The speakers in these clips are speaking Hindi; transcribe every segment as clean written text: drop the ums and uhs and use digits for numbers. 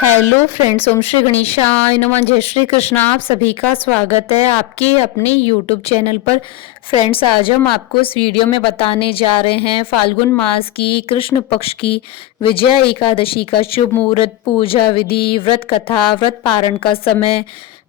हेलो फ्रेंड्स, ओम श्री गणेशाय नमः। जय श्री कृष्ण। आप सभी का स्वागत है आपके अपने यूट्यूब चैनल पर। फ्रेंड्स, आज हम आपको इस वीडियो में बताने जा रहे हैं फाल्गुन मास की कृष्ण पक्ष की विजया एकादशी का शुभ मुहूर्त, पूजा विधि, व्रत कथा, व्रत पारण का समय,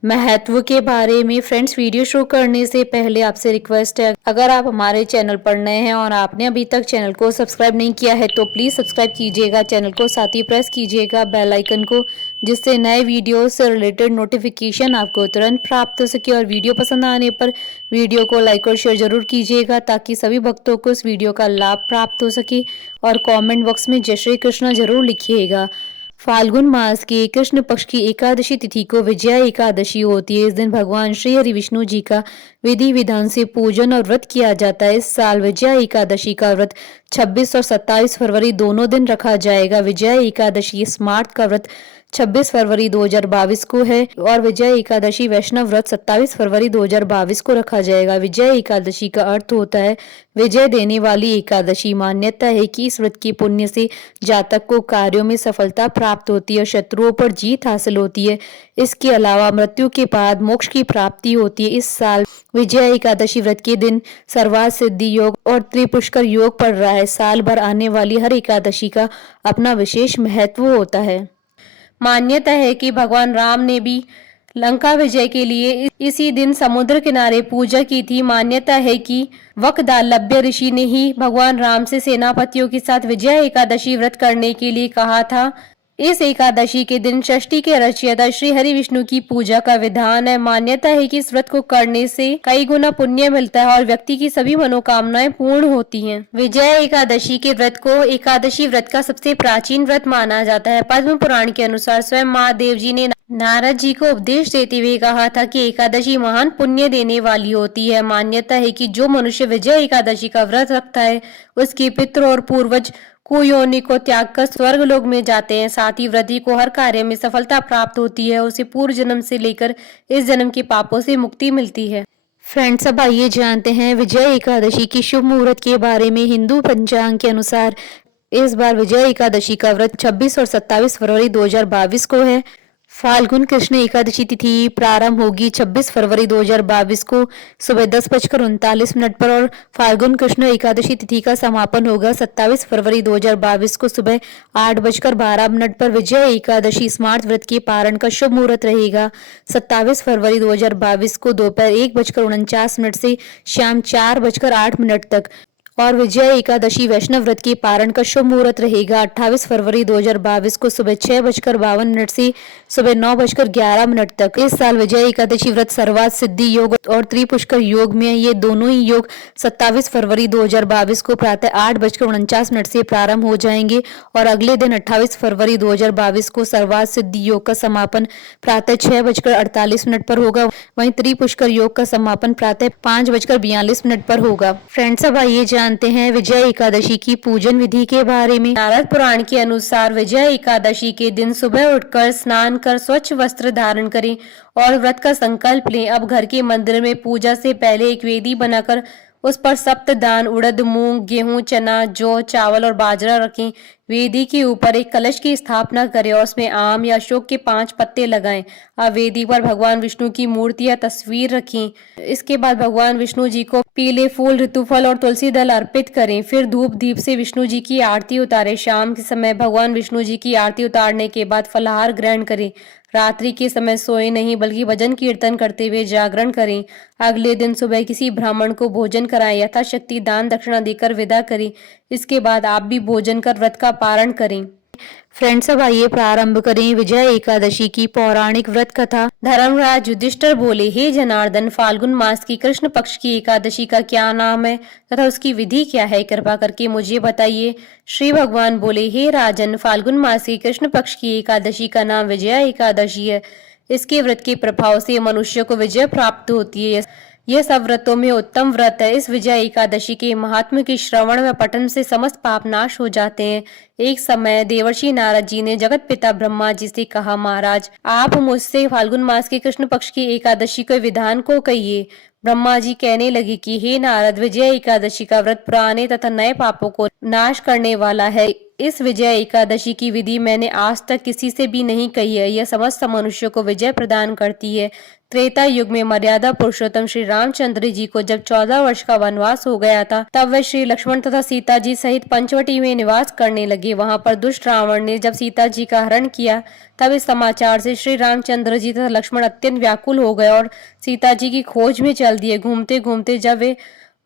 महत्व के बारे में। फ्रेंड्स, वीडियो शुरू करने से पहले आपसे रिक्वेस्ट है, अगर आप हमारे चैनल पर नए हैं और आपने अभी तक चैनल को सब्सक्राइब नहीं किया है तो प्लीज सब्सक्राइब कीजिएगा चैनल को, साथ ही प्रेस कीजिएगा बेल आइकन को, जिससे नए वीडियो से रिलेटेड नोटिफिकेशन आपको तुरंत प्राप्त हो सके। और वीडियो पसंद आने पर वीडियो को लाइक और शेयर जरूर कीजिएगा ताकि सभी भक्तों को इस वीडियो का लाभ प्राप्त हो सके। और कमेंट बॉक्स में जय श्री कृष्ण जरूर लिखिएगा। फाल्गुन मास के कृष्ण पक्ष की एकादशी तिथि को विजया एकादशी होती है। इस दिन भगवान श्री हरि विष्णु जी का विधि विधान से पूजन और व्रत किया जाता है। इस साल विजया एकादशी का व्रत 26 और 27 फरवरी दोनों दिन रखा जाएगा। विजया एकादशी स्मार्त का व्रत 26 फरवरी 2022 को है और विजय एकादशी वैष्णव व्रत 27 फरवरी 2022 को रखा जाएगा। विजय एकादशी का अर्थ होता है विजय देने वाली एकादशी। मान्यता है कि इस व्रत के पुण्य से जातक को कार्यों में सफलता प्राप्त होती है और शत्रुओं पर जीत हासिल होती है। इसके अलावा मृत्यु के बाद मोक्ष की प्राप्ति होती है। इस साल विजया एकादशी व्रत के दिन सर्वार्थ सिद्धि योग और त्रिपुष्कर योग पड़ रहा है। साल भर आने वाली हर एकादशी का अपना विशेष महत्व होता है। मान्यता है कि भगवान राम ने भी लंका विजय के लिए इसी दिन समुद्र किनारे पूजा की थी। मान्यता है कि वकदालभ्य ऋषि ने ही भगवान राम से सेनापतियों के साथ विजया एकादशी व्रत करने के लिए कहा था। इस एकादशी के दिन षष्ठी के रचयिता श्री हरि विष्णु की पूजा का विधान है। मान्यता है कि इस व्रत को करने से कई गुना पुण्य मिलता है और व्यक्ति की सभी मनोकामनाएं पूर्ण होती हैं। विजया एकादशी के व्रत को एकादशी व्रत का सबसे प्राचीन व्रत माना जाता है। पद्म पुराण के अनुसार स्वयं महादेव जी ने नारद जी को उपदेश देते हुए कहा था कि एकादशी महान पुण्य देने वाली होती है। मान्यता है कि जो मनुष्य विजय एकादशी का व्रत रखता है उसके पितृ और पूर्वज कुयोनि को त्याग कर स्वर्ग लोक में जाते हैं। साथ ही व्रती को हर कार्य में सफलता प्राप्त होती है। उसे पूर्व जन्म से लेकर इस जन्म के पापों से मुक्ति मिलती है। फ्रेंड्स, अब आइए जानते हैं विजय एकादशी की शुभ मुहूर्त के बारे में। हिंदू पंचांग के अनुसार इस बार विजय एकादशी का व्रत 26 और 27 फरवरी 2022 को है। फाल्गुन कृष्ण एकादशी तिथि प्रारंभ होगी 26 फरवरी 2022 को सुबह 10:39 पर और फाल्गुन कृष्ण एकादशी तिथि का समापन होगा 27 फरवरी 2022 को सुबह 8:12 पर। विजय एकादशी स्मार्त व्रत के पारण का शुभ मुहूर्त रहेगा 27 फरवरी 2022 को दोपहर 1:49 से शाम 4:08 तक। और विजय एकादशी वैष्णव व्रत के पारण का शुभ मुहूर्त रहेगा 28 फरवरी 2022 को सुबह 6:52 से सुबह 9:11 तक। इस साल विजय एकादशी व्रत सर्वार्थ सिद्धि योग और त्रिपुष्कर योग में ये दोनों ही योग 27 फरवरी 2022 को प्रातः 8:49 से प्रारंभ हो जाएंगे और अगले दिन 28 फरवरी 2022 को सर्वार्थ सिद्धि योग का समापन प्रातः 6:48 पर होगा। वहीं त्रिपुष्कर योग का समापन प्रातः 5:42 पर होगा। फ्रेंड्स, अब आइए जानते हैं विजय एकादशी की पूजन विधि के बारे में। नारद पुराण के अनुसार विजय एकादशी के दिन सुबह उठकर स्नान कर स्वच्छ वस्त्र धारण करें और व्रत का संकल्प लें। अब घर के मंदिर में पूजा से पहले एक वेदी बनाकर उस पर सप्त दान उड़द, मूंग, गेहूं, चना, जौ, चावल और बाजरा रखें। वेदी के ऊपर एक कलश की स्थापना करें और उसमें आम या अशोक के 5 पत्ते लगाएं। अब वेदी पर भगवान विष्णु की मूर्ति या तस्वीर रखें। इसके बाद भगवान विष्णु जी को पीले फूल, ऋतुफल और तुलसी दल अर्पित करें। फिर धूप दीप से विष्णु जी की आरती उतारें। शाम के समय भगवान विष्णु जी की आरती उतारने के बाद फलाहार ग्रहण करें। रात्रि के समय सोए नहीं बल्कि भजन कीर्तन करते हुए जागरण करें। अगले दिन सुबह किसी ब्राह्मण को भोजन कराएं, यथाशक्ति दान दक्षिणा देकर विदा करें। इसके बाद आप भी भोजन कर व्रत का पारण करें। फ्रेंड्स, अब आइए प्रारंभ करें विजय एकादशी की पौराणिक व्रत कथा। धर्मराज युधिष्ठिर बोले, हे जनार्दन, फाल्गुन मास की कृष्ण पक्ष की एकादशी का क्या नाम है तथा उसकी विधि क्या है, कृपा करके मुझे बताइए। श्री भगवान बोले, हे राजन, फाल्गुन मास की कृष्ण पक्ष की एकादशी का नाम विजया एकादशी है। इसके व्रत के प्रभाव से मनुष्य को विजय प्राप्त होती है। यह सब व्रतों में उत्तम व्रत है। इस विजय एकादशी के महात्म्य के श्रवण व पठन से समस्त पाप नाश हो जाते हैं। एक समय देवर्षि नारद जी ने जगत पिता ब्रह्मा जी से कहा, महाराज, आप मुझसे फाल्गुन मास के कृष्ण पक्ष की एकादशी के विधान को कहिए। ब्रह्मा जी कहने लगे कि हे नारद, विजय एकादशी का व्रत पुराने तथा नए पापों को नाश करने वाला है। इस विजय एकादशी की विधि मैंने आज तक किसी से भी नहीं कही है। यह समस्त मनुष्यों को विजय प्रदान करती है। त्रेता युग में मर्यादा पुरुषोत्तम श्री रामचंद्र जी को जब 14 वर्ष का वनवास हो गया था, तब वे श्री लक्ष्मण तथा सीता जी सहित पंचवटी में निवास करने लगे। वहां पर दुष्ट रावण ने जब सीता जी का हरण किया, तब इस समाचार से श्री रामचंद्र जी तथा लक्ष्मण अत्यंत व्याकुल हो गए और सीता जी की खोज में चल दिए। घूमते घूमते जब वे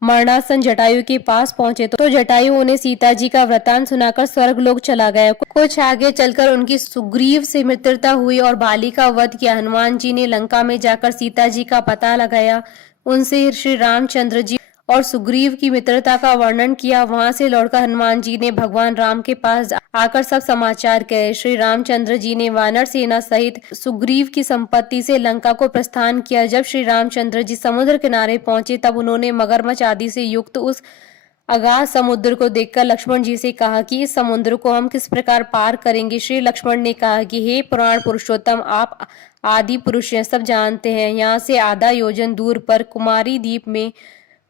मरणासन जटायु के पास पहुंचे तो जटायु उन्हें सीता जी का वृतांत सुनाकर स्वर्ग लोक चला गया। कुछ आगे चलकर उनकी सुग्रीव से मित्रता हुई और बाली का वध किया। हनुमान जी ने लंका में जाकर सीता जी का पता लगाया, उनसे श्री रामचंद्र जी और सुग्रीव की मित्रता का वर्णन किया। वहां से लौटकर हनुमान जी ने भगवान राम के पास आकर सब समाचार कहे। श्री रामचंद्र जी ने वानर सेना सहित सुग्रीव की संपत्ति से लंका को प्रस्थान किया। जब श्री रामचंद्र जी समुद्र किनारे पहुंचे, तब उन्होंने मगरमच्छ आदि से युक्त उस अगाध समुद्र को देखकर लक्ष्मण जी से कहा कि इस समुद्र को हम किस प्रकार पार करेंगे। श्री लक्ष्मण ने कहा कि हे पुराण पुरुषोत्तम, आप आदि पुरुष हैं, सब जानते हैं। यहाँ से आधा योजन दूर पर कुमारी द्वीप में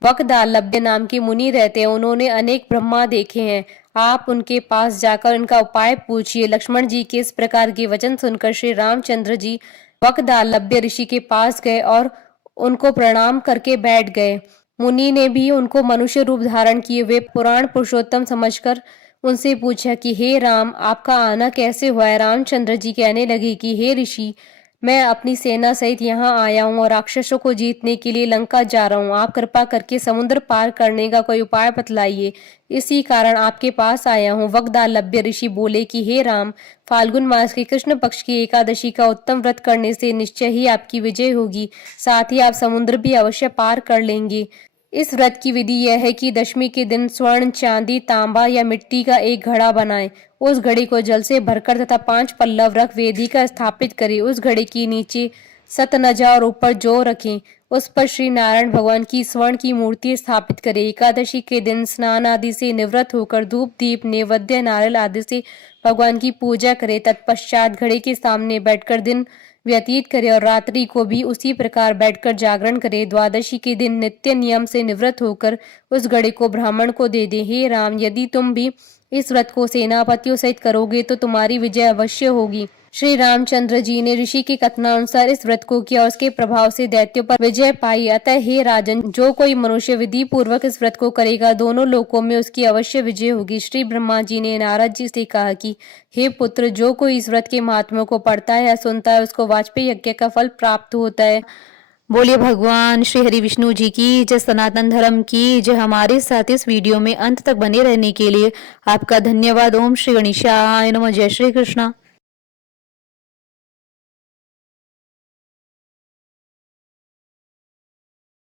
वकदालभ्य नाम के मुनि रहते हैं। उन्होंने अनेक ब्रह्मा देखे हैं। आप उनके पास जाकर उनका उपाय पूछिए। लक्ष्मण जी के इस प्रकार के वचन सुनकर श्री रामचंद्र जी वकदालभ्य ऋषि के पास गए और उनको प्रणाम करके बैठ गए। मुनि ने भी उनको मनुष्य रूप धारण किए वे पुराण पुरुषोत्तम समझकर उनसे पूछा कि हे राम, आपका आना कैसे हुआ है। रामचंद्र जी कहने लगे कि हे ऋषि, मैं अपनी सेना सहित यहाँ आया हूँ और राक्षसों को जीतने के लिए लंका जा रहा हूँ। आप कृपा करके समुद्र पार करने का कोई उपाय बतलाइए, इसी कारण आपके पास आया हूँ। वकदालभ्य ऋषि बोले कि हे राम, फाल्गुन मास के कृष्ण पक्ष की एकादशी का उत्तम व्रत करने से निश्चय ही आपकी विजय होगी, साथ ही आप समुद्र भी अवश्य पार कर लेंगे। इस व्रत की विधि यह है कि दशमी के दिन स्वर्ण, चांदी, तांबा या मिट्टी का एक घड़ा बनाएं। उस घड़े को जल से भरकर तथा 5 पल्लव रख वेदिका स्थापित करें। उस घड़े के नीचे सतनजा और ऊपर जौ रखें। उस पर श्री नारायण भगवान की स्वर्ण की मूर्ति स्थापित करें। एकादशी के दिन स्नान आदि से निवृत्त होकर धूप, दीप, नैवेद्य, नारियल आदि से भगवान की पूजा करें। तत्पश्चात घड़े के सामने बैठकर दिन व्यतीत करे और रात्रि को भी उसी प्रकार बैठकर जागरण करे। द्वादशी के दिन नित्य नियम से निवृत्त होकर उस घड़े को ब्राह्मण को दे दे। हे राम, यदि तुम भी इस व्रत को सेनापतियों सहित करोगे तो तुम्हारी विजय अवश्य होगी। श्री रामचंद्र जी ने ऋषि के कथनानुसार इस व्रत को किया, उसके प्रभाव से दैत्यों पर विजय पाई। अतः हे राजन, जो कोई मनुष्य विधि पूर्वक इस व्रत को करेगा, दोनों लोकों में उसकी अवश्य विजय होगी। श्री ब्रह्मा जी ने नारद जी से कहा कि हे पुत्र, जो कोई इस व्रत के महात्म्य को पढ़ता है या सुनता है, उसको वाजपेयी यज्ञ का फल प्राप्त होता है। बोलिए भगवान श्री हरि विष्णु जी की जय, सनातन धर्म की जय। हमारे साथ इस वीडियो में अंत तक बने रहने के लिए आपका धन्यवाद। ओम श्री गणेशाय नमः। जय श्री कृष्णा।